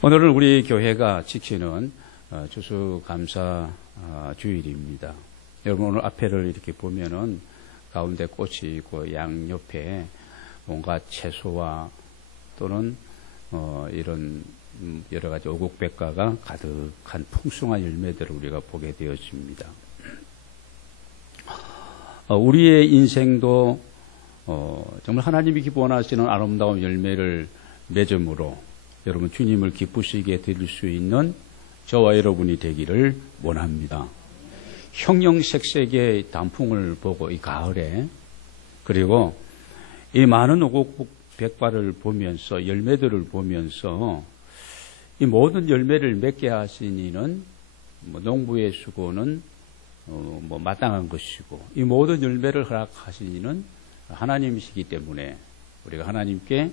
오늘은 우리 교회가 지키는 추수감사 주일입니다. 여러분 오늘 앞에를 이렇게 보면은 가운데 꽃이 있고 양옆에 뭔가 채소와 또는 이런 여러 가지 오곡백과가 가득한 풍성한 열매들을 우리가 보게 되어집니다. 우리의 인생도 정말 하나님이 기뻐하시는 아름다운 열매를 맺음으로 여러분 주님을 기쁘시게 드릴 수 있는 저와 여러분이 되기를 원합니다. 형형색색의 단풍을 보고 이 가을에 그리고 이 많은 오곡백과를 보면서 열매들을 보면서 이 모든 열매를 맺게 하신 이는 농부의 수고는 마땅한 것이고 이 모든 열매를 허락하신 이는 하나님이시기 때문에 우리가 하나님께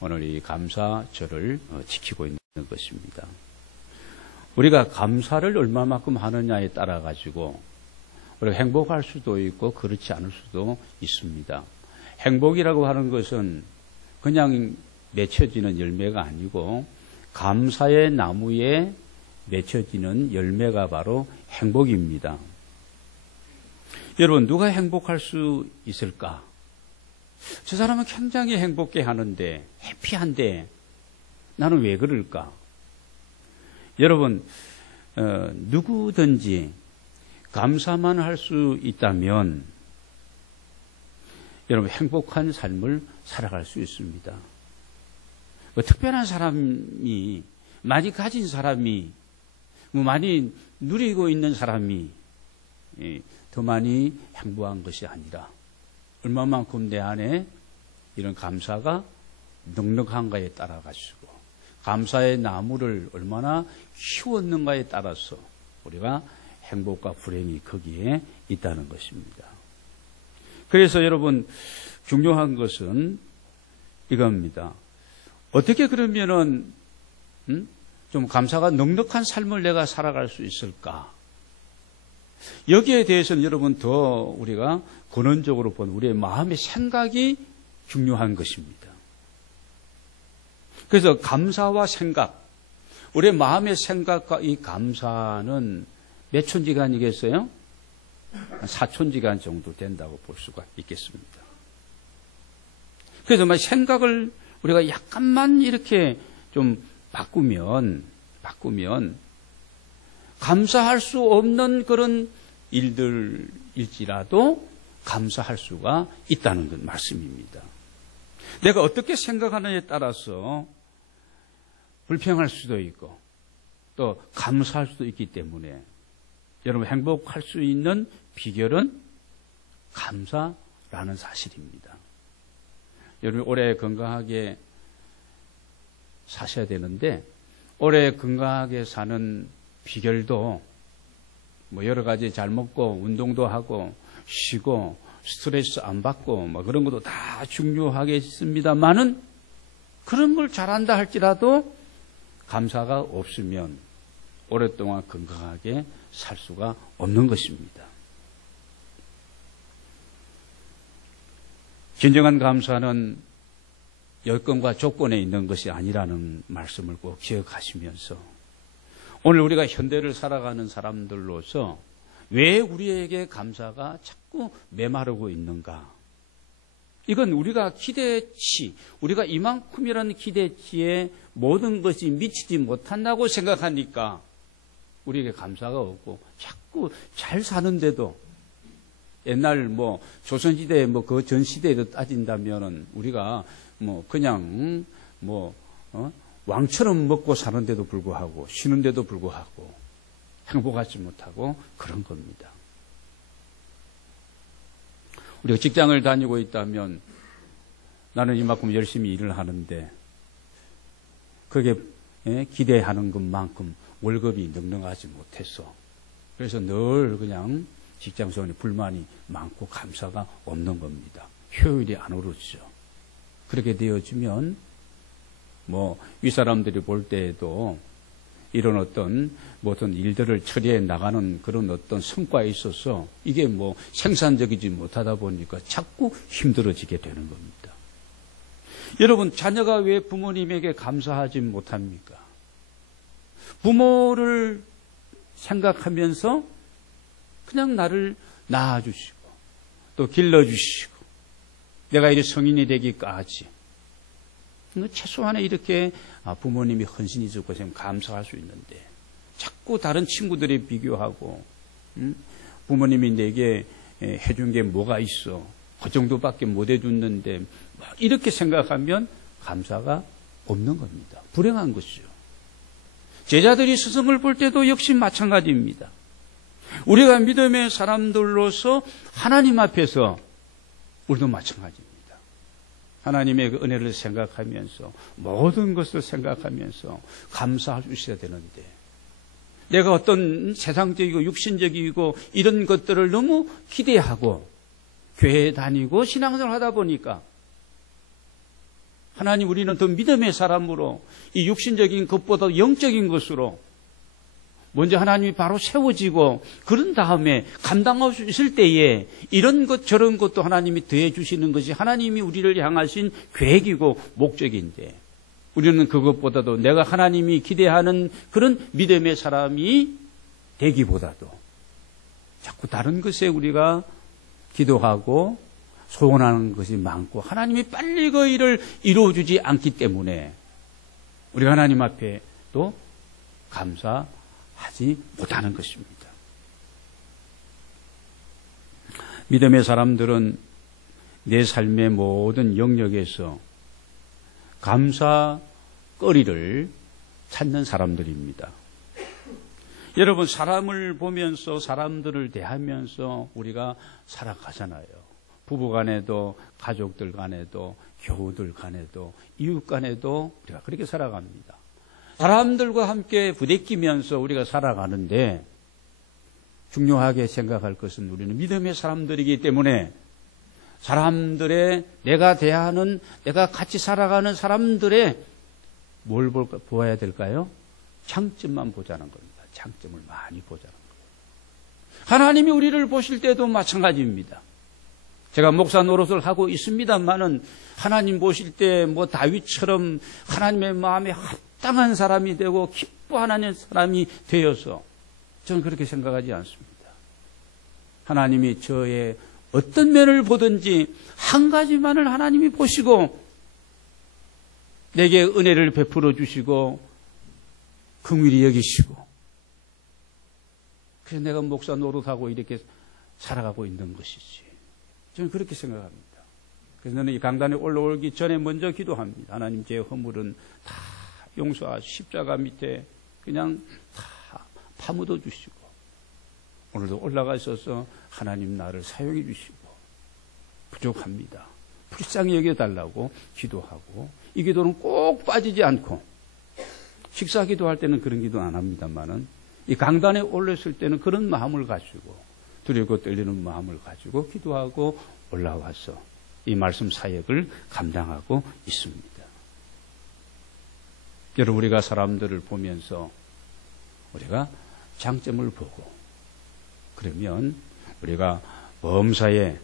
오늘 이 감사절을 지키고 있는 것입니다. 우리가 감사를 얼마만큼 하느냐에 따라 가지고 우리가 행복할 수도 있고 그렇지 않을 수도 있습니다. 행복이라고 하는 것은 그냥 맺혀지는 열매가 아니고 감사의 나무에 맺혀지는 열매가 바로 행복입니다. 여러분 누가 행복할 수 있을까? 저 사람은 굉장히 행복해 하는데 해피한데 나는 왜 그럴까? 여러분 누구든지 감사만 할 수 있다면 여러분 행복한 삶을 살아갈 수 있습니다. 특별한 사람이 많이 가진 사람이 많이 누리고 있는 사람이 더 많이 행복한 것이 아니라 얼마만큼 내 안에 이런 감사가 넉넉한가에 따라 가지고 감사의 나무를 얼마나 키웠는가에 따라서 우리가 행복과 불행이 거기에 있다는 것입니다. 그래서 여러분 중요한 것은 이겁니다. 어떻게 그러면은 좀 감사가 넉넉한 삶을 내가 살아갈 수 있을까? 여기에 대해서는 여러분 더 우리가 근원적으로 본 우리의 마음의 생각이 중요한 것입니다. 그래서 감사와 생각, 우리의 마음의 생각과 이 감사는 몇 촌지간이겠어요? 4촌지간 정도 된다고 볼 수가 있겠습니다. 그래서 생각을 우리가 약간만 이렇게 좀 바꾸면 감사할 수 없는 그런 일들일지라도 감사할 수가 있다는 것 말씀입니다. 내가 어떻게 생각하느냐에 따라서 불평할 수도 있고 또 감사할 수도 있기 때문에 여러분 행복할 수 있는 비결은 감사라는 사실입니다. 여러분 오래 건강하게 사셔야 되는데 오래 건강하게 사는 비결도 여러 가지 잘 먹고 운동도 하고 쉬고 스트레스 안 받고 그런 것도 다 중요하겠습니다만은 그런 걸 잘한다 할지라도 감사가 없으면 오랫동안 건강하게 살 수가 없는 것입니다. 진정한 감사는 여건과 조건에 있는 것이 아니라는 말씀을 꼭 기억하시면서 오늘 우리가 현대를 살아가는 사람들로서 왜 우리에게 감사가 자꾸 메마르고 있는가? 이건 우리가 기대치, 우리가 이만큼이라는 기대치에 모든 것이 미치지 못한다고 생각하니까 우리에게 감사가 없고 자꾸 잘 사는데도 옛날 조선시대 그 전시대에도 따진다면은 우리가 그냥 왕처럼 먹고 사는데도 불구하고 쉬는데도 불구하고 행복하지 못하고 그런 겁니다. 우리가 직장을 다니고 있다면 나는 이만큼 열심히 일을 하는데 그게 기대하는 것만큼 월급이 넉넉하지 못해서 그래서 늘 그냥 직장생활에 불만이 많고 감사가 없는 겁니다. 효율이 안 오르죠. 그렇게 되어지면 윗사람들이 볼 때에도 이런 어떤 모든 일들을 처리해 나가는 그런 어떤 성과에 있어서 이게 생산적이지 못하다 보니까 자꾸 힘들어지게 되는 겁니다. 여러분 자녀가 왜 부모님에게 감사하지 못합니까? 부모를 생각하면서 그냥 나를 낳아주시고 또 길러주시고 내가 이제 성인이 되기까지 최소한의 이렇게 부모님이 헌신이 주고 감사할 수 있는데 자꾸 다른 친구들이 비교하고 부모님이 내게 해준 게 뭐가 있어 그 정도밖에 못 해줬는데 이렇게 생각하면 감사가 없는 겁니다. 불행한 것이죠. 제자들이 스승을 볼 때도 역시 마찬가지입니다. 우리가 믿음의 사람들로서 하나님 앞에서 우리도 마찬가지입니다. 하나님의 그 은혜를 생각하면서 모든 것을 생각하면서 감사할 수 있어야 되는데 내가 어떤 세상적이고 육신적이고 이런 것들을 너무 기대하고 교회에 다니고 신앙생활을 하다 보니까 하나님 우리는 더 믿음의 사람으로 이 육신적인 것보다 영적인 것으로 먼저 하나님이 바로 세워지고 그런 다음에 감당할 수 있을 때에 이런 것 저런 것도 하나님이 더해 주시는 것이 하나님이 우리를 향하신 계획이고 목적인데 우리는 그것보다도 내가 하나님이 기대하는 그런 믿음의 사람이 되기보다도 자꾸 다른 것에 우리가 기도하고 소원하는 것이 많고 하나님이 빨리 그 일을 이루어주지 않기 때문에 우리가 하나님 앞에 또 감사하지 못하는 것입니다. 믿음의 사람들은 내 삶의 모든 영역에서 감사거리를 찾는 사람들입니다. 여러분 사람을 보면서 사람들을 대하면서 우리가 살아가잖아요. 부부 간에도 가족들 간에도 교우들 간에도 이웃 간에도 우리가 그렇게 살아갑니다. 사람들과 함께 부대끼면서 우리가 살아가는데 중요하게 생각할 것은 우리는 믿음의 사람들이기 때문에 사람들의 내가 대하는 내가 같이 살아가는 사람들의 뭘 보아야 될까요? 장점만 보자는 겁니다. 장점을 많이 보자는 거예요. 하나님이 우리를 보실 때도 마찬가지입니다. 제가 목사 노릇을 하고 있습니다만은 하나님 보실 때 뭐 다윗처럼 하나님의 마음에 합당한 사람이 되고 기뻐하는 사람이 되어서 저는 그렇게 생각하지 않습니다. 하나님이 저의 어떤 면을 보든지 한 가지만을 하나님이 보시고 내게 은혜를 베풀어 주시고 긍휼히 여기시고 그래서 내가 목사 노릇하고 이렇게 살아가고 있는 것이지. 저는 그렇게 생각합니다. 그래서 저는 이 강단에 올라오기 전에 먼저 기도합니다. 하나님 제 허물은 다 용서하시고 십자가 밑에 그냥 다 파묻어 주시고 오늘도 올라가 있어서 하나님 나를 사용해 주시고 부족합니다. 불쌍히 여겨달라고 기도하고 이 기도는 꼭 빠지지 않고 식사 기도할 때는 그런 기도 안 합니다만은 이 강단에 올랐을 때는 그런 마음을 가지고 두렵고 떨리는 마음을 가지고 기도하고 올라와서 이 말씀 사역을 감당하고 있습니다. 여러분 우리가 사람들을 보면서 우리가 장점을 보고 그러면 우리가 범사의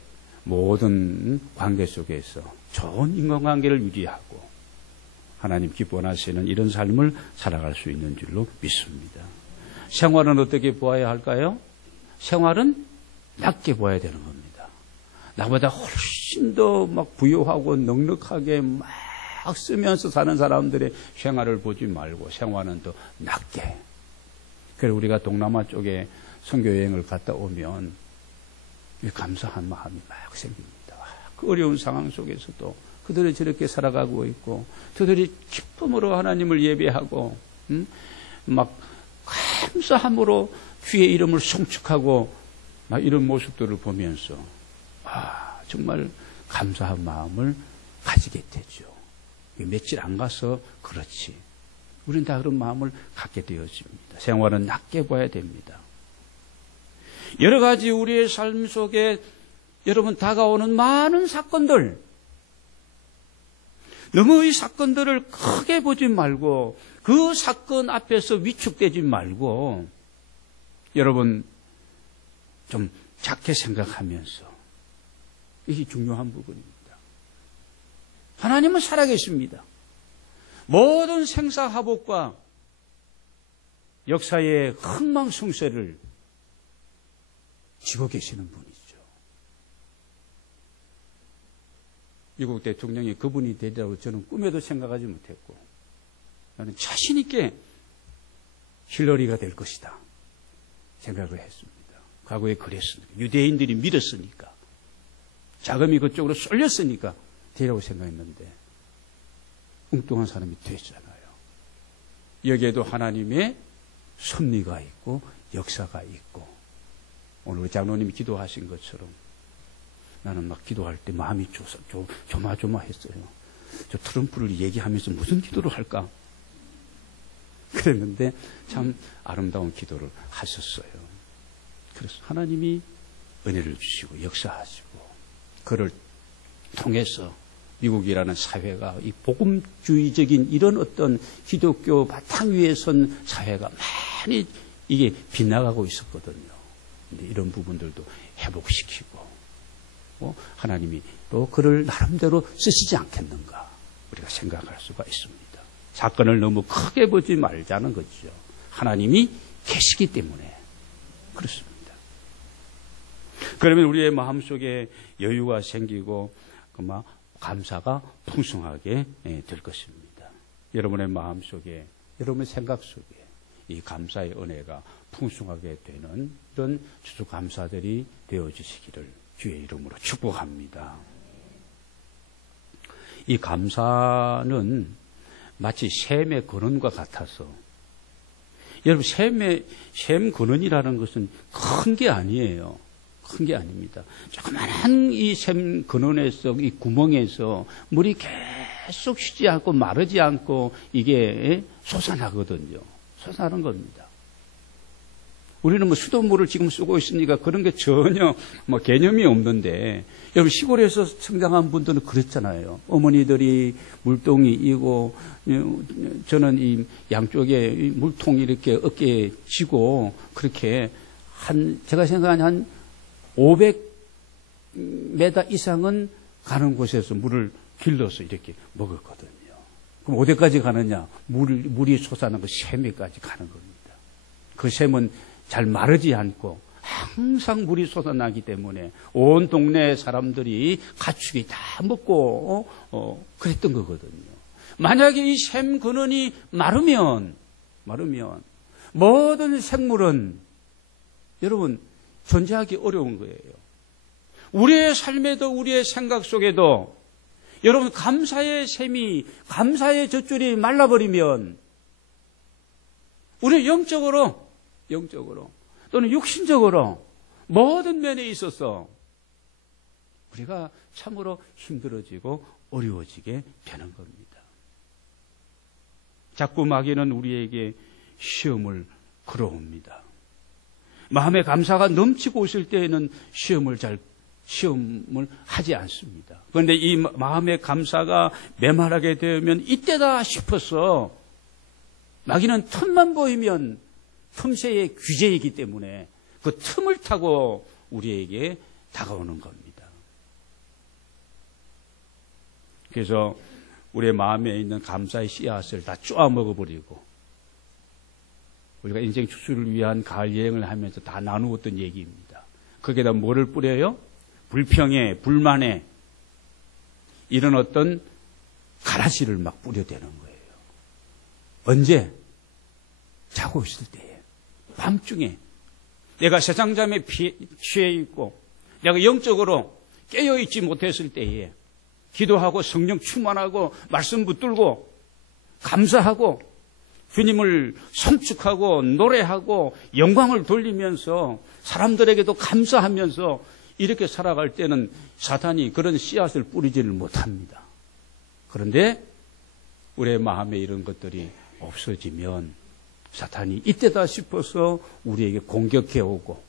모든 관계 속에서 좋은 인간관계를 유지하고 하나님 기뻐하시는 이런 삶을 살아갈 수 있는 줄로 믿습니다. 생활은 어떻게 보아야 할까요? 생활은 낮게 보아야 되는 겁니다. 나보다 훨씬 더 막 부유하고 넉넉하게 막 쓰면서 사는 사람들의 생활을 보지 말고 생활은 더 낮게. 그래서 우리가 동남아 쪽에 선교여행을 갔다 오면 감사한 마음이 막 생깁니다. 그 어려운 상황 속에서도 그들이 저렇게 살아가고 있고 그들이 기쁨으로 하나님을 예배하고 막 감사함으로 주의 이름을 송축하고 막 이런 모습들을 보면서 정말 감사한 마음을 가지게 되죠. 며칠 안 가서 그렇지. 우리는 다 그런 마음을 갖게 되어집니다. 생활은 낮게 봐야 됩니다. 여러 가지 우리의 삶 속에 여러분 다가오는 많은 사건들 너무 이 사건들을 크게 보지 말고 그 사건 앞에서 위축되지 말고 여러분 좀 작게 생각하면서 이게 중요한 부분입니다. 하나님은 살아계십니다. 모든 생사화복과 역사의 흥망성쇠를 지고 계시는 분이죠. 미국 대통령이 그분이 되리라고 저는 꿈에도 생각하지 못했고, 나는 자신 있게 힐러리가 될 것이다 생각을 했습니다. 과거에 그랬으니까, 유대인들이 밀었으니까, 자금이 그쪽으로 쏠렸으니까 되라고 생각했는데 엉뚱한 사람이 됐잖아요. 여기에도 하나님의 섭리가 있고 역사가 있고, 오늘 장로님이 기도하신 것처럼 나는 막 기도할 때 마음이 조마조마했어요. 저 트럼프를 얘기하면서 무슨 기도를 할까? 그랬는데 참 아름다운 기도를 하셨어요. 그래서 하나님이 은혜를 주시고 역사하시고, 그를 통해서 미국이라는 사회가 이 복음주의적인 이런 어떤 기독교 바탕 위에 선 사회가 많이 이게 빗나가고 있었거든요. 근데 이런 부분들도 회복시키고, 하나님이 또 그를 나름대로 쓰시지 않겠는가 우리가 생각할 수가 있습니다. 사건을 너무 크게 보지 말자는 거죠. 하나님이 계시기 때문에 그렇습니다. 그러면 우리의 마음속에 여유가 생기고 감사가 풍성하게 될 것입니다. 여러분의 마음속에, 여러분의 생각 속에 이 감사의 은혜가 풍성하게 되는 이런 추수감사들이 되어주시기를 주의 이름으로 축복합니다. 이 감사는 마치 샘의 근원과 같아서, 여러분 샘 근원이라는 것은 큰 게 아니에요. 큰 게 아닙니다. 조그만한 이 샘 근원에서, 이 구멍에서 물이 계속 쉬지 않고 마르지 않고 이게 솟아나거든요. 솟아나는 겁니다. 우리는 수돗물을 지금 쓰고 있으니까 그런 게 전혀 개념이 없는데, 여러분 시골에서 성장한 분들은 그랬잖아요. 어머니들이 물동이 이고, 저는 이 양쪽에 물통이 이렇게 어깨에 쥐고, 그렇게 제가 생각하는 한 500m 이상은 가는 곳에서 물을 길러서 이렇게 먹었거든요. 그럼 어디까지 가느냐? 물이 솟아나는 그 샘에까지 가는 겁니다. 그 샘은 잘 마르지 않고 항상 물이 솟아나기 때문에 온 동네 사람들이 가축이 다 먹고 그랬던 거거든요. 만약에 이 샘 근원이 마르면 모든 생물은 여러분 존재하기 어려운 거예요. 우리의 삶에도, 우리의 생각 속에도 여러분 감사의 샘이, 감사의 젖줄이 말라버리면 우리 영적으로 또는 육신적으로 모든 면에 있어서 우리가 참으로 힘들어지고 어려워지게 되는 겁니다. 자꾸 마귀는 우리에게 시험을 걸어옵니다. 마음의 감사가 넘치고 있을 때에는 시험을 하지 않습니다. 그런데 이 마음의 감사가 메말하게 되면 이때다 싶어서 마귀는 틈만 보이면 틈새의 규제이기 때문에 그 틈을 타고 우리에게 다가오는 겁니다. 그래서 우리의 마음에 있는 감사의 씨앗을 다 쪼아 먹어버리고, 우리가 인생 추수를 위한 가을 여행을 하면서 다 나누었던 얘기입니다. 거기에다 뭐를 뿌려요? 불평에, 불만에 이런 어떤 가라지를 막 뿌려대는 거예요. 언제? 자고 있을 때에, 밤중에 내가 세상 잠에 취해 있고 내가 영적으로 깨어있지 못했을 때에 기도하고 성령 충만하고 말씀 붙들고 감사하고 주님을 성축하고 노래하고 영광을 돌리면서 사람들에게도 감사하면서 이렇게 살아갈 때는 사탄이 그런 씨앗을 뿌리지를 못합니다. 그런데 우리의 마음에 이런 것들이 없어지면 사탄이 이때다 싶어서 우리에게 공격해 오고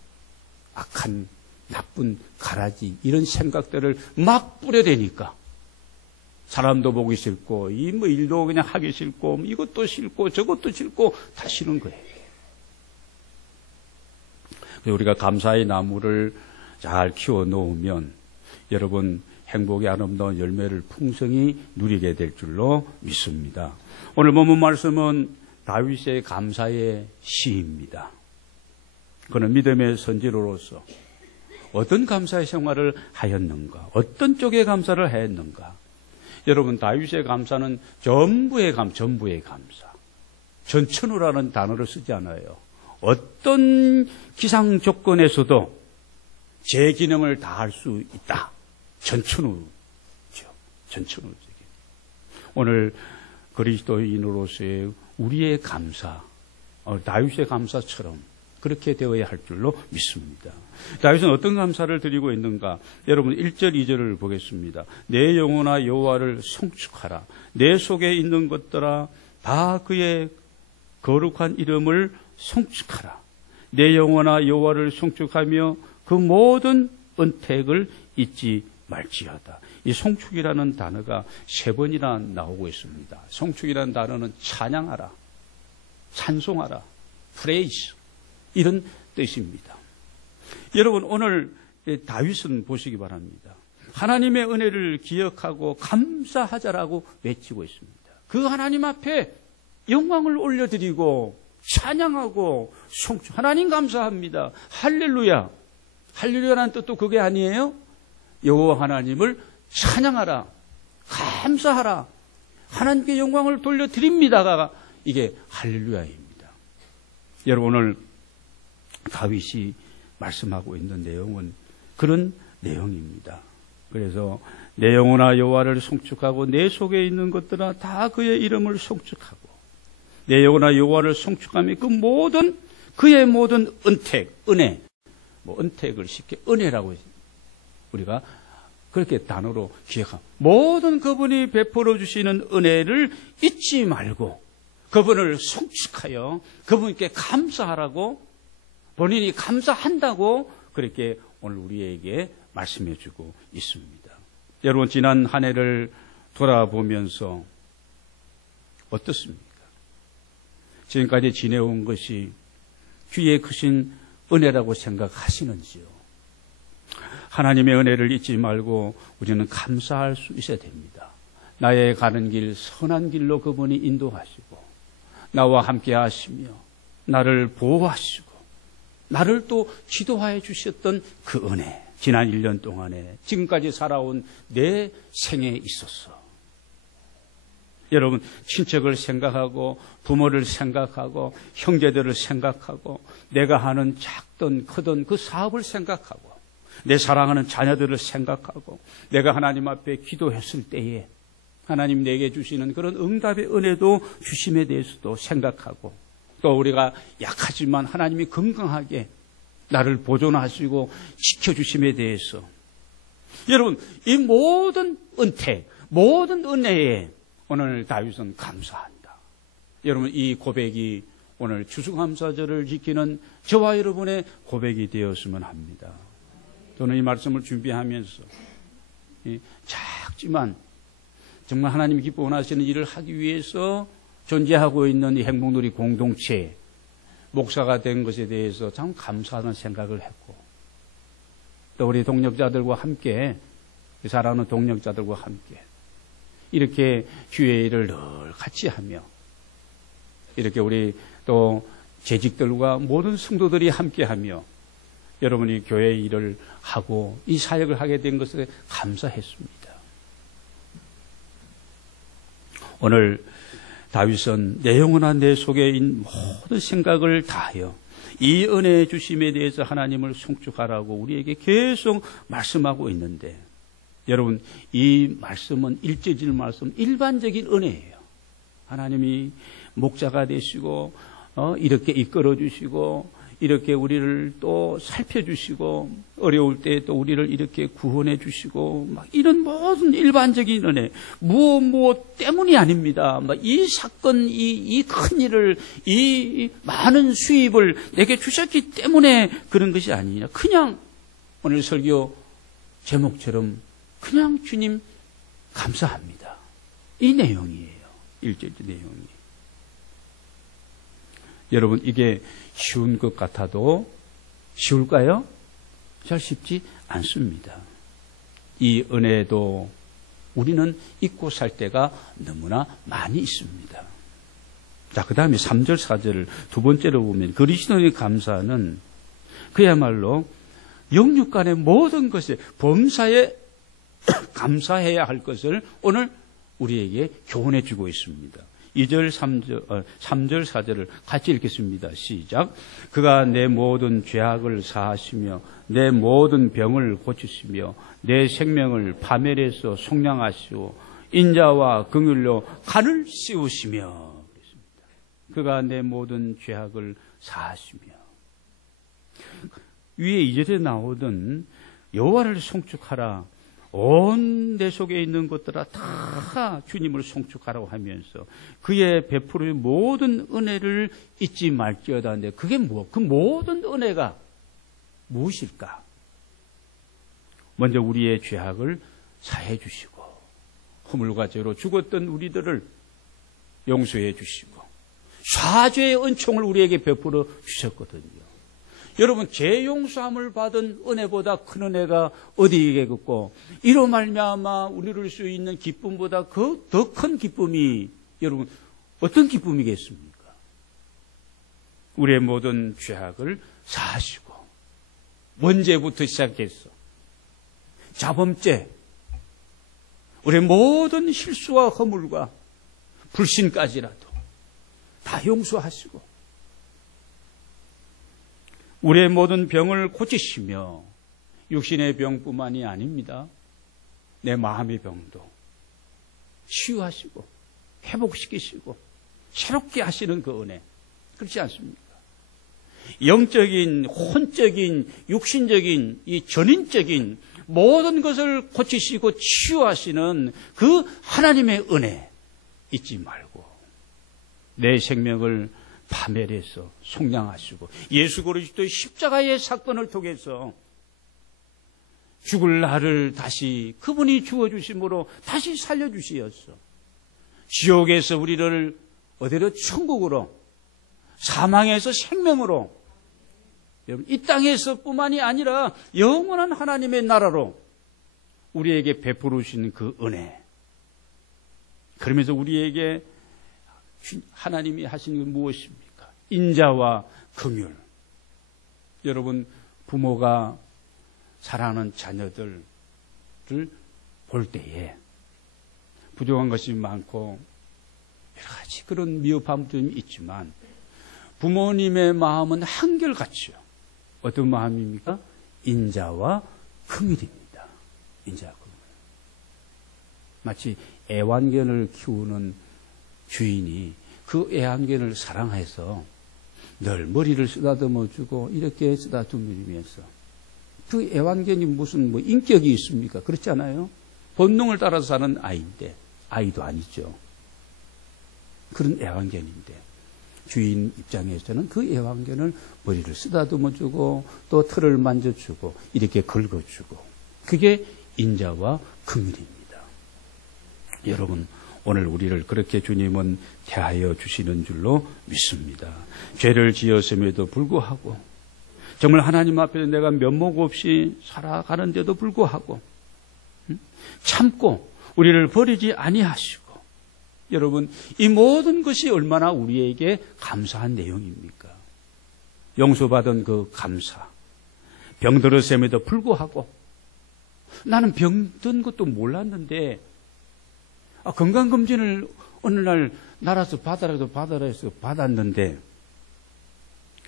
악한 나쁜 가라지 이런 생각들을 막 뿌려대니까 사람도 보기 싫고 일도 그냥 하기 싫고 이것도 싫고 저것도 싫고 다 싫은 거예요. 우리가 감사의 나무를 잘 키워 놓으면 여러분 행복의 아름다운 열매를 풍성히 누리게 될 줄로 믿습니다. 오늘 본문 말씀은 다윗의 감사의 시입니다. 그는 믿음의 선지로로서 어떤 감사의 생활을 하였는가, 어떤 쪽의 감사를 하였는가. 여러분, 다윗의 감사는 전부의 감사. 전천후라는 단어를 쓰지 않아요. 어떤 기상 조건에서도 제 기능을 다할 수 있다. 전천후죠. 전천후적인. 오늘 그리스도인으로서의 우리의 감사, 다윗의 감사처럼 그렇게 되어야 할 줄로 믿습니다. 다윗은 어떤 감사를 드리고 있는가? 여러분 1절 2절을 보겠습니다. 내 영혼아 여호와를 송축하라. 내 속에 있는 것들아 다 그의 거룩한 이름을 송축하라. 내 영혼아 여호와를 송축하며 그 모든 은택을 잊지 말지어다. 이 송축이라는 단어가 3번이나 나오고 있습니다. 송축이라는 단어는 찬양하라, 찬송하라, 프레이즈 이런 뜻입니다. 여러분 오늘 다윗은 보시기 바랍니다. 하나님의 은혜를 기억하고 감사하자라고 외치고 있습니다. 그 하나님 앞에 영광을 올려드리고 찬양하고 송축. 하나님 감사합니다. 할렐루야. 할렐루야라는 뜻도 그게 아니에요? 여호와 하나님을 찬양하라, 감사하라, 하나님께 영광을 돌려드립니다가 이게 할렐루야입니다. 여러분 오늘 다윗이 말씀하고 있는 내용은 그런 내용입니다. 그래서 내 영혼아 여호와를 송축하고 내 속에 있는 것들아 다 그의 이름을 송축하고 내 영혼아 여호와를 송축하며 그 모든 그의 모든 은택, 은혜, 은택을 쉽게 은혜라고 우리가 그렇게 단어로 기억하고 모든 그분이 베풀어 주시는 은혜를 잊지 말고 그분을 송축하여 그분께 감사하라고 본인이 감사한다고 그렇게 오늘 우리에게 말씀해 주고 있습니다. 여러분 지난 한 해를 돌아보면서 어떻습니까? 지금까지 지내온 것이 주의 크신 은혜라고 생각하시는지요? 하나님의 은혜를 잊지 말고 우리는 감사할 수 있어야 됩니다. 나의 가는 길 선한 길로 그분이 인도하시고 나와 함께 하시며 나를 보호하시고 나를 또 지도하여 주셨던 그 은혜, 지난 1년 동안에 지금까지 살아온 내 생에 있어서 여러분 친척을 생각하고 부모를 생각하고 형제들을 생각하고 내가 하는 작든 크든 그 사업을 생각하고 내 사랑하는 자녀들을 생각하고 내가 하나님 앞에 기도했을 때에 하나님 내게 주시는 그런 응답의 은혜도 주심에 대해서도 생각하고 또 우리가 약하지만 하나님이 건강하게 나를 보존하시고 지켜주심에 대해서 여러분 이 모든 은택, 모든 은혜에 오늘 다윗은 감사한다. 여러분 이 고백이 오늘 추수감사절을 지키는 저와 여러분의 고백이 되었으면 합니다. 저는 이 말씀을 준비하면서 작지만 정말 하나님이 기뻐 원하시는 일을 하기 위해서 존재하고 있는 이 행복누리 공동체 목사가 된 것에 대해서 참 감사하는 생각을 했고 또 우리 동력자들과 함께 사랑하는 동력자들과 함께 이렇게 주의 일을 늘 같이 하며 이렇게 우리 또 재직들과 모든 성도들이 함께 하며 여러분이 교회 일을 하고 이 사역을 하게 된 것에 감사했습니다. 오늘 다윗은 내 영혼아 내 속에 있는 모든 생각을 다하여 이 은혜 주심에 대해서 하나님을 송축하라고 우리에게 계속 말씀하고 있는데 여러분 이 말씀은 일제질 말씀 일반적인 은혜예요. 하나님이 목자가 되시고 이렇게 이끌어 주시고 이렇게 우리를 또 살펴주시고 어려울 때 또 우리를 이렇게 구원해 주시고 막 이런 모든 일반적인 은혜 무엇 때문이 아닙니다. 막 이 사건 이 큰 일을 이 많은 수입을 내게 주셨기 때문에 그런 것이 아니냐. 그냥 오늘 설교 제목처럼 그냥 주님 감사합니다. 이 내용이에요. 1절 내용이. 여러분 이게 쉬운 것 같아도 쉬울까요? 잘 쉽지 않습니다. 이 은혜도 우리는 잊고 살 때가 너무나 많이 있습니다. 자, 그 다음에 3절, 4절을 두 번째로 보면 그리스도의 감사는 그야말로 영육간의 모든 것에 범사에 감사해야 할 것을 오늘 우리에게 교훈해 주고 있습니다. 2절, 3절, 4절을 같이 읽겠습니다. 시작. 그가 내 모든 죄악을 사하시며 내 모든 병을 고치시며 내 생명을 파멸해서 속량하시고 인자와 긍휼로 간을 씌우시며 그가 내 모든 죄악을 사하시며 위에 2절에 나오던 여호와를 송축하라 온 내 속에 있는 것들아 다 주님을 송축하라고 하면서 그의 베푸는 모든 은혜를 잊지 말지어다 하는데 그게 그 모든 은혜가 무엇일까? 먼저 우리의 죄악을 사해 주시고 허물과 죄로 죽었던 우리들을 용서해 주시고 사죄의 은총을 우리에게 베풀어 주셨거든요. 여러분, 죄 용서함을 받은 은혜보다 큰 은혜가 어디에 있고 이로 말미암아 우리를 수 있는 기쁨보다 그 더 큰 기쁨이 여러분 어떤 기쁨이겠습니까? 우리의 모든 죄악을 사하시고 원죄부터 시작해서 자범죄, 우리의 모든 실수와 허물과 불신까지라도 다 용서하시고 우리의 모든 병을 고치시며 육신의 병뿐만이 아닙니다. 내 마음의 병도 치유하시고 회복시키시고 새롭게 하시는 그 은혜 그렇지 않습니까? 영적인, 혼적인, 육신적인, 이 전인적인 모든 것을 고치시고 치유하시는 그 하나님의 은혜 잊지 말고 내 생명을 파멸해서 속량하시고 예수 그리스도의 십자가의 사건을 통해서 죽을 날을 다시 그분이 주어주심으로 다시 살려주시었어. 지옥에서 우리를 어디로 천국으로 사망에서 생명으로 이 땅에서 뿐만이 아니라 영원한 하나님의 나라로 우리에게 베풀으시는 그 은혜 그러면서 우리에게 하나님이 하시는 건 무엇입니까? 인자와 긍휼. 여러분 부모가 사랑하는 자녀들을 볼 때에 부족한 것이 많고 여러 가지 그런 미흡함도 있지만 부모님의 마음은 한결같이요. 어떤 마음입니까? 인자와 긍휼입니다. 인자와 긍휼. 마치 애완견을 키우는 주인이 그 애완견을 사랑해서 늘 머리를 쓰다듬어 주고 이렇게 쓰다듬으면서 그 애완견이 무슨 인격이 있습니까? 그렇지 않아요? 본능을 따라서 사는 아이인데 아이도 아니죠. 그런 애완견인데 주인 입장에서는 그 애완견을 머리를 쓰다듬어 주고 또 털을 만져주고 이렇게 긁어주고 그게 인자와 긍휼입니다. 여러분 오늘 우리를 그렇게 주님은 대하여 주시는 줄로 믿습니다. 죄를 지었음에도 불구하고 정말 하나님 앞에서 내가 면목 없이 살아가는데도 불구하고 참고 우리를 버리지 아니하시고 여러분 이 모든 것이 얼마나 우리에게 감사한 내용입니까? 용서받은 그 감사 병들었음에도 불구하고 나는 병든 것도 몰랐는데 건강검진을 어느 날 나라서 받아라도 받아라 해서 받았는데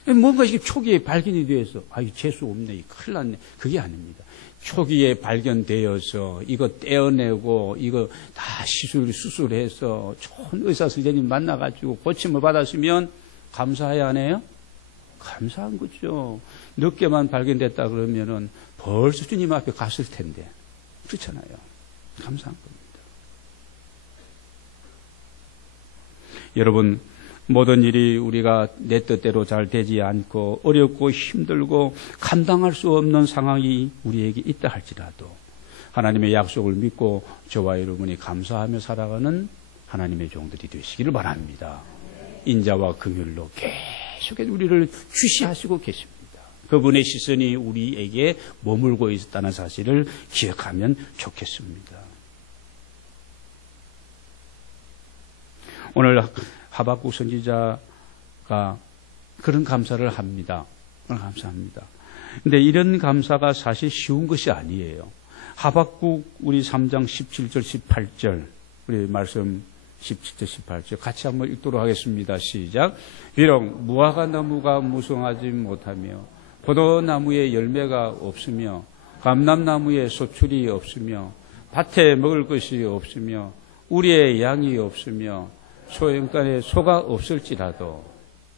뭔가 이게 초기에 발견이 되어서 재수 없네, 큰일 났네. 그게 아닙니다. 초기에 발견되어서 이거 떼어내고 이거 다 수술해서 좋은 의사 선생님 만나가지고 고침을 받았으면 감사해야 하네요? 감사한 거죠. 늦게만 발견됐다 그러면은 벌써 주님 앞에 갔을 텐데. 그렇잖아요. 감사한 겁니다. 여러분, 모든 일이 우리가 내 뜻대로 잘 되지 않고 어렵고 힘들고 감당할 수 없는 상황이 우리에게 있다 할지라도 하나님의 약속을 믿고 저와 여러분이 감사하며 살아가는 하나님의 종들이 되시기를 바랍니다. 인자와 긍휼로 계속해서 우리를 주시하시고 계십니다. 그분의 시선이 우리에게 머물고 있다는 사실을 기억하면 좋겠습니다. 오늘 하박국 선지자가 그런 감사를 합니다. 감사합니다. 근데 이런 감사가 사실 쉬운 것이 아니에요. 하박국 우리 3장 17절 18절 우리 말씀 17절 18절 같이 한번 읽도록 하겠습니다. 시작. 비록 무화과나무가 무성하지 못하며 포도나무에 열매가 없으며 감람나무에 소출이 없으며 밭에 먹을 것이 없으며 우리의 양이 없으며 소형간에 소가 없을지라도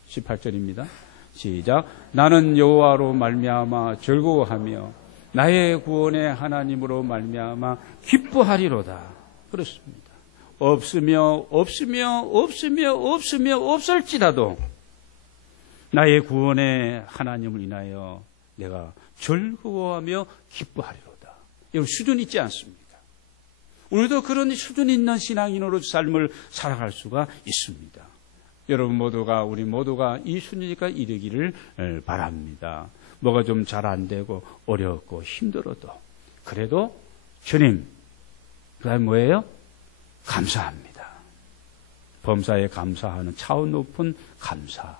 18절입니다. 시작. 나는 여호와로 말미암아 즐거워하며 나의 구원의 하나님으로 말미암아 기뻐하리로다. 그렇습니다. 없으며 없을지라도 나의 구원의 하나님을 인하여 내가 즐거워하며 기뻐하리로다. 여러분 수준 있지 않습니까? 우리도 그런 수준 있는 신앙인으로 삶을 살아갈 수가 있습니다. 여러분 모두가 우리 모두가 이 수준이니까 이르기를 바랍니다. 뭐가 좀 잘 안 되고 어렵고 힘들어도 그래도 주님 그다음에 뭐예요? 감사합니다. 범사에 감사하는 차원 높은 감사.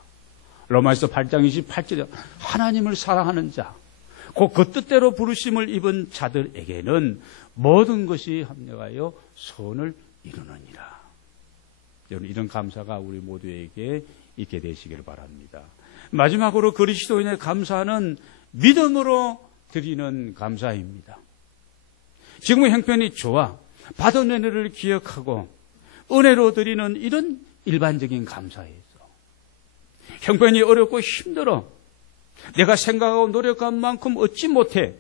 로마서 8장 28절에 하나님을 사랑하는 자, 그 뜻대로 부르심을 입은 자들에게는 모든 것이 합력하여 선을 이루느니라. 여러분 이런 감사가 우리 모두에게 있게 되시길 바랍니다. 마지막으로 그리스도인의 감사는 믿음으로 드리는 감사입니다. 지금의 형편이 좋아 받은 은혜를 기억하고 은혜로 드리는 이런 일반적인 감사예요. 형편이 어렵고 힘들어 내가 생각하고 노력한 만큼 얻지 못해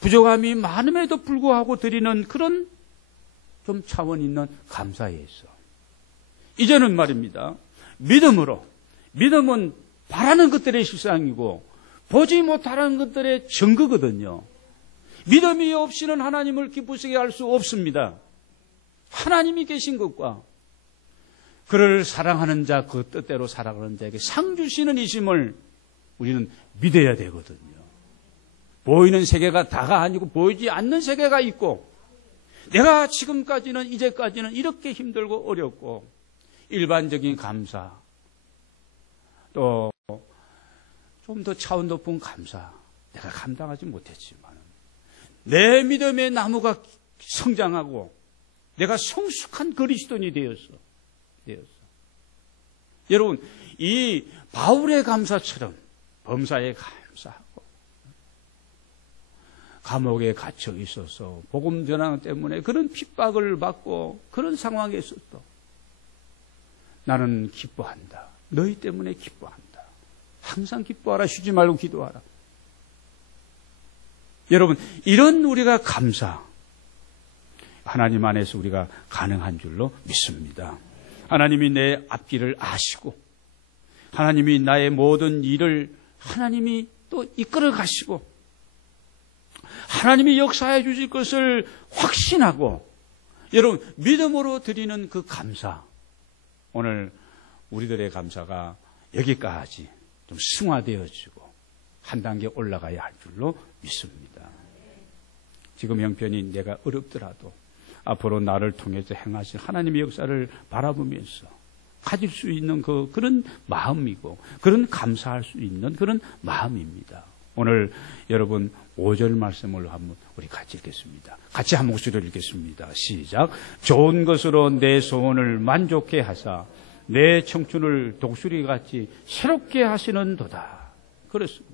부족함이 많음에도 불구하고 드리는 그런 좀 차원 있는 감사에 있어. 이제는 말입니다. 믿음은 바라는 것들의 실상이고 보지 못하는 것들의 증거거든요. 믿음이 없이는 하나님을 기쁘시게 할 수 없습니다. 하나님이 계신 것과 그를 사랑하는 자, 그 뜻대로 살아가는 자에게 상 주시는 이심을 우리는 믿어야 되거든요. 보이는 세계가 다가 아니고 보이지 않는 세계가 있고 내가 이제까지는 이렇게 힘들고 어렵고 일반적인 감사 또 좀 더 차원 높은 감사 내가 감당하지 못했지만 내 믿음의 나무가 성장하고 내가 성숙한 그리스도인이 되었어. 여러분 이 바울의 감사처럼 범사에 감사하고 감옥에 갇혀 있어서 복음 전환 때문에 그런 핍박을 받고 그런 상황에 있었도 나는 기뻐한다. 너희 때문에 기뻐한다. 항상 기뻐하라. 쉬지 말고 기도하라. 여러분 이런 우리가 감사 하나님 안에서 우리가 가능한 줄로 믿습니다. 하나님이 내 앞길을 아시고 하나님이 나의 모든 일을 하나님이 또 이끌어 가시고 하나님이 역사해 주실 것을 확신하고 여러분 믿음으로 드리는 그 감사 오늘 우리들의 감사가 여기까지 좀 승화되어지고 한 단계 올라가야 할 줄로 믿습니다. 지금 형편이 내가 어렵더라도 앞으로 나를 통해서 행하실 하나님의 역사를 바라보면서 가질 수 있는 그런 마음이고 그런 감사할 수 있는 그런 마음입니다. 오늘 여러분 5절 말씀을 한번 우리 같이 읽겠습니다. 같이 한 목소리로 읽겠습니다. 시작. 좋은 것으로 내 소원을 만족해 하사 내 청춘을 독수리같이 새롭게 하시는도다. 그렇습니다.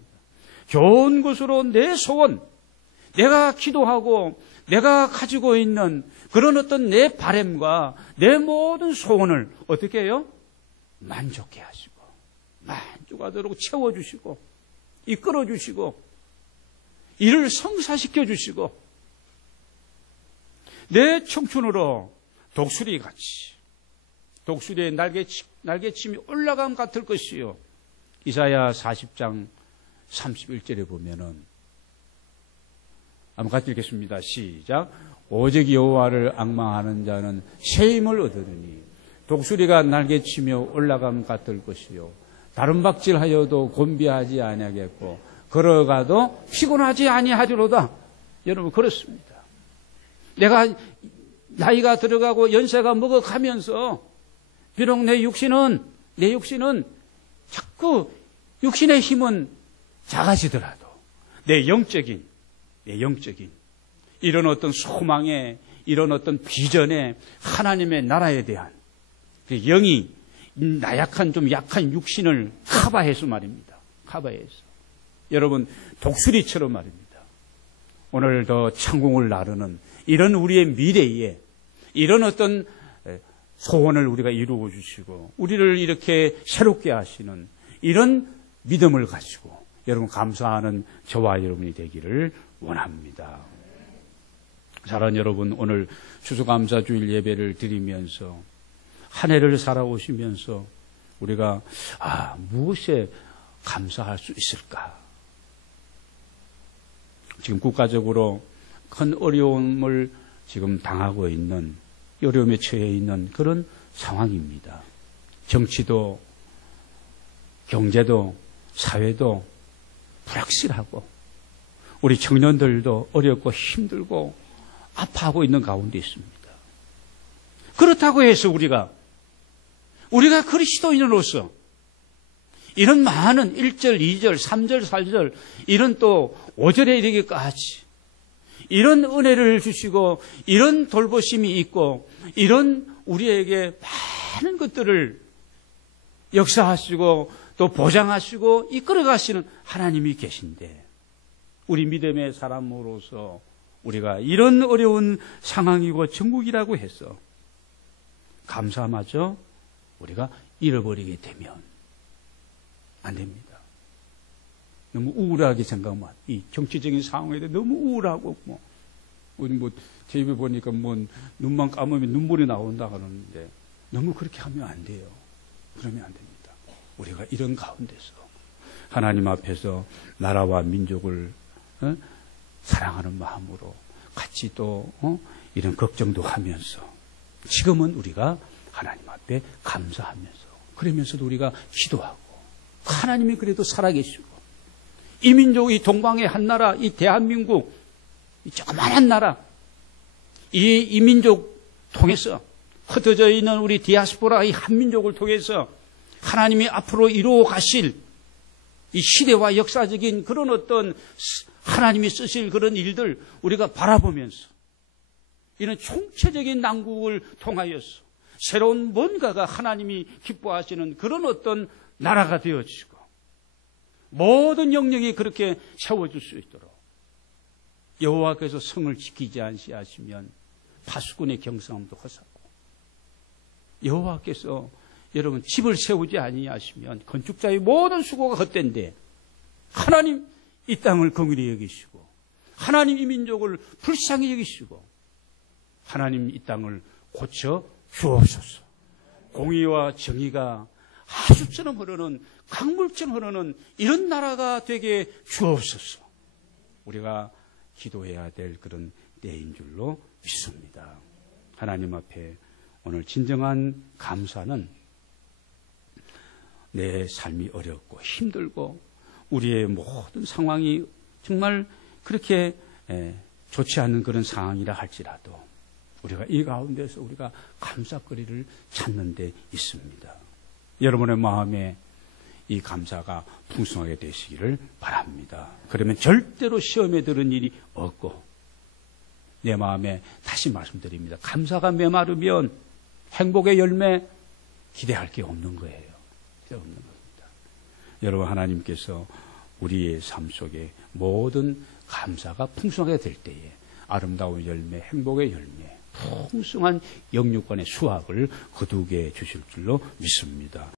좋은 것으로 내 소원, 내가 기도하고 내가 가지고 있는 그런 어떤 내 바램과 내 모든 소원을 어떻게 해요? 만족해 하시고 만족하도록 채워주시고 이끌어주시고 이를 성사시켜 주시고 내 청춘으로 독수리같이 독수리의 날개침이 올라감 같을 것이요. 이사야 40장 31절에 보면은 한번 같이 읽겠습니다. 시작. 오직 여호와를 앙망하는 자는 새 힘을 얻으리니 독수리가 날개치며 올라감 같을 것이요. 다른 박질하여도 곤비하지 아니하겠고 걸어가도 피곤하지 아니하리로다. 여러분 그렇습니다. 내가 나이가 들어가고 연세가 먹어가면서 비록 내 육신은 자꾸 육신의 힘은 작아지더라도 내 영적인 이런 어떤 소망에, 이런 어떤 비전에, 하나님의 나라에 대한 그 영이 나약한, 좀 약한 육신을 커버해서 말입니다. 커버해서. 여러분, 독수리처럼 말입니다. 오늘 더 천국을 나르는 이런 우리의 미래에 이런 어떤 소원을 우리가 이루어 주시고 우리를 이렇게 새롭게 하시는 이런 믿음을 가지고 여러분 감사하는 저와 여러분이 되기를 원합니다. 사랑하는 여러분, 오늘 추수감사주일 예배를 드리면서 한 해를 살아오시면서 우리가 무엇에 감사할 수 있을까? 지금 국가적으로 큰 어려움을 지금 당하고 있는, 어려움에 처해 있는 그런 상황입니다. 정치도, 경제도, 사회도 불확실하고 우리 청년들도 어렵고 힘들고 아파하고 있는 가운데 있습니다. 그렇다고 해서 우리가 그리스도인으로서 이런 많은 1절, 2절, 3절, 4절 이런 또 5절에 이르기까지 이런 은혜를 주시고 이런 돌보심이 있고 이런 우리에게 많은 것들을 역사하시고 또 보장하시고 이끌어가시는 하나님이 계신데 우리 믿음의 사람으로서 우리가 이런 어려운 상황이고 전국이라고 해서 감사마저 우리가 잃어버리게 되면 안 됩니다. 너무 우울하게 생각만, 이 정치적인 상황에 대해 너무 우울하고 우리 TV에 보니까 눈만 감으면 눈물이 나온다 그러는데 너무 그렇게 하면 안 돼요. 그러면 안 됩니다. 우리가 이런 가운데서 하나님 앞에서 나라와 민족을 사랑하는 마음으로 같이 또 이런 걱정도 하면서 지금은 우리가 하나님 앞에 감사하면서 그러면서도 우리가 기도하고 하나님이 그래도 살아계시고 이 민족, 이 동방의 한 나라, 이 대한민국, 이 조그만한 나라, 이 민족 통해서 흩어져 있는 우리 디아스포라 이 한민족을 통해서 하나님이 앞으로 이루어 가실 이 시대와 역사적인 그런 어떤 하나님이 쓰실 그런 일들 우리가 바라보면서 이런 총체적인 난국을 통하여서 새로운 뭔가가 하나님이 기뻐하시는 그런 어떤 나라가 되어지고 모든 영역이 그렇게 세워질 수 있도록 여호와께서 성을 지키지 아니하시면 파수꾼의 경성함도 헛사고 여호와께서 여러분 집을 세우지 아니하시면 건축자의 모든 수고가 헛된데 하나님 이 땅을 긍휼히 여기시고 하나님 이 민족을 불쌍히 여기시고 하나님 이 땅을 고쳐 주옵소서. 공의와 정의가 하수처럼 흐르는 강물처럼 흐르는 이런 나라가 되게 주옵소서. 우리가 기도해야 될 그런 때인 줄로 믿습니다. 하나님 앞에 오늘 진정한 감사는 내 삶이 어렵고 힘들고 우리의 모든 상황이 정말 그렇게 좋지 않은 그런 상황이라 할지라도 우리가 이 가운데서 우리가 감사거리를 찾는 데 있습니다. 여러분의 마음에 이 감사가 풍성하게 되시기를 바랍니다. 그러면 절대로 시험에 들은 일이 없고 내 마음에 다시 말씀드립니다. 감사가 메마르면 행복의 열매 기대할 게 없는 거예요. 없는 겁니다. 여러분 하나님께서 우리의 삶 속에 모든 감사가 풍성하게 될 때에 아름다운 열매, 행복의 열매, 풍성한 영육간의 수확을 거두게 주실 줄로 믿습니다.